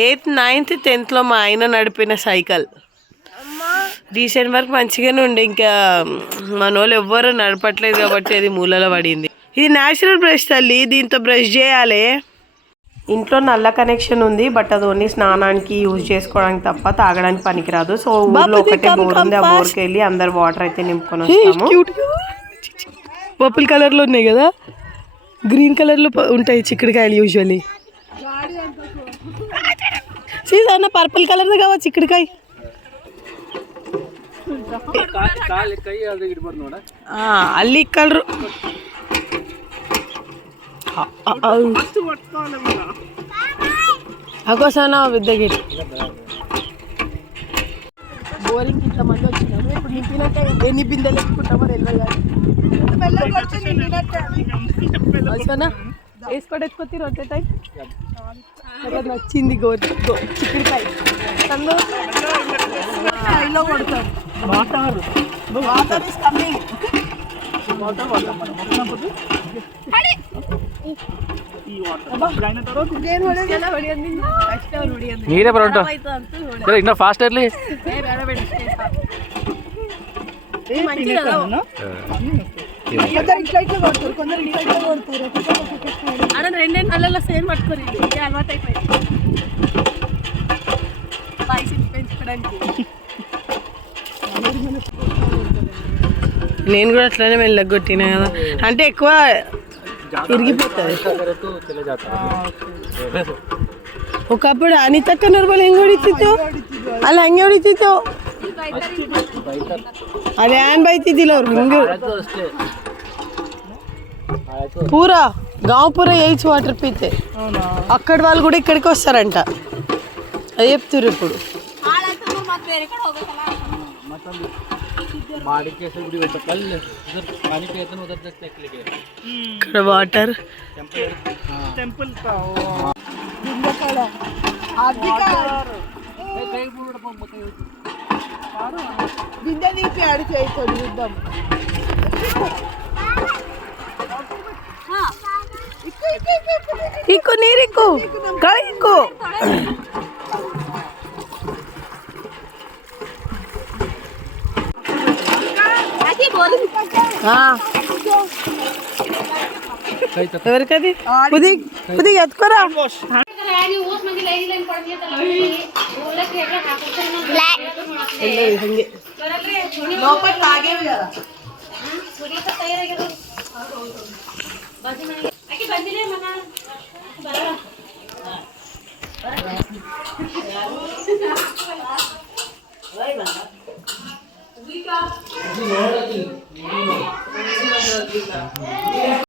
8th 9th 10th మా ఆయన నడిపిన సైకిల్ రీసెంట్ వరకు మంచిగానే ఉండే. ఇంకా మన వాళ్ళు ఎవ్వరు నడపట్లేదు కాబట్టి అది మూలలో పడింది. ఇది న్యాచురల్ బ్రష్ తల్లి, దీంతో బ్రష్ చేయాలి. ఇంట్లో నల్ల కనెక్షన్ ఉంది, బట్ అది ఓన్లీ స్నానానికి యూజ్ చేసుకోవడానికి తప్ప తాగడానికి పనికిరాదు. సో ఊళ్ళో ఒకటే బోర్ ఉంది, ఆ బోర్కి వెళ్ళి అందరు వాటర్ అయితే నింపుకొని వస్తాము. పర్పుల్ కలర్లో ఉన్నాయి కదా, గ్రీన్ కలర్లో ఉంటాయి చిక్కుడుకాయలు యూజువల్లీ. సీజన్ పర్పుల్ కలర్ది కావచ్చు చిక్కుడుకాయ. ಅಲ್ಲಿ ಕಳ್ರು అగోసానా విద్దగిరి బోరింగ్ ఇంతమంది వచ్చినాము. ఇప్పుడు నింపినట్టే ఎన్ని బిందెలు ఎక్కుంటామో తెలియదు. వేసుకోటి ఎత్తుకొత్తి రొట్టె టైం నచ్చింది. చిక్కుడుకాయ కొడతారు. ನೀರೇ ಬರೋಂಟು ಇನ್ನೂ ಫಾಸ್ಟ್ ಇರಲಿ. రెండే నల్ల సేమ్ పట్టుకోరు, అలవాటు అయిపోయింది పెంచుకోవడానికి. నేను కూడా అట్లానే మెల్లగొట్టినా కదా, అంటే ఎక్కువ తిరిగిపోతుంది. ఒకప్పుడు అనితక్క నర్మల్ ಹೆಂಗ್ ಹೊಡಿತಿತ್ತು ಅಲ್ಲ, ಹಂಗೆ ಹೊಡಿತಿತ್ತು. ಅದೇ ಏನ್ ಬೈತಿದ್ದಿಲ್ಲ ಅವ್ರು ಹಿಂಗೆ పూరా గాంవ్ పూరా ఎయిచ్ వాటర్ పీతే. అక్కడి వాళ్ళు కూడా ఇక్కడికి వస్తారంట, అది చెప్తుర్రు ఇప్పుడు. ఇక్కడ వాటర్ ఇక్కు నీరిక్కు కళిక్కు. ఎవరికది కుది ఎత్తుకోరా. లోపల తాగేవి కదా.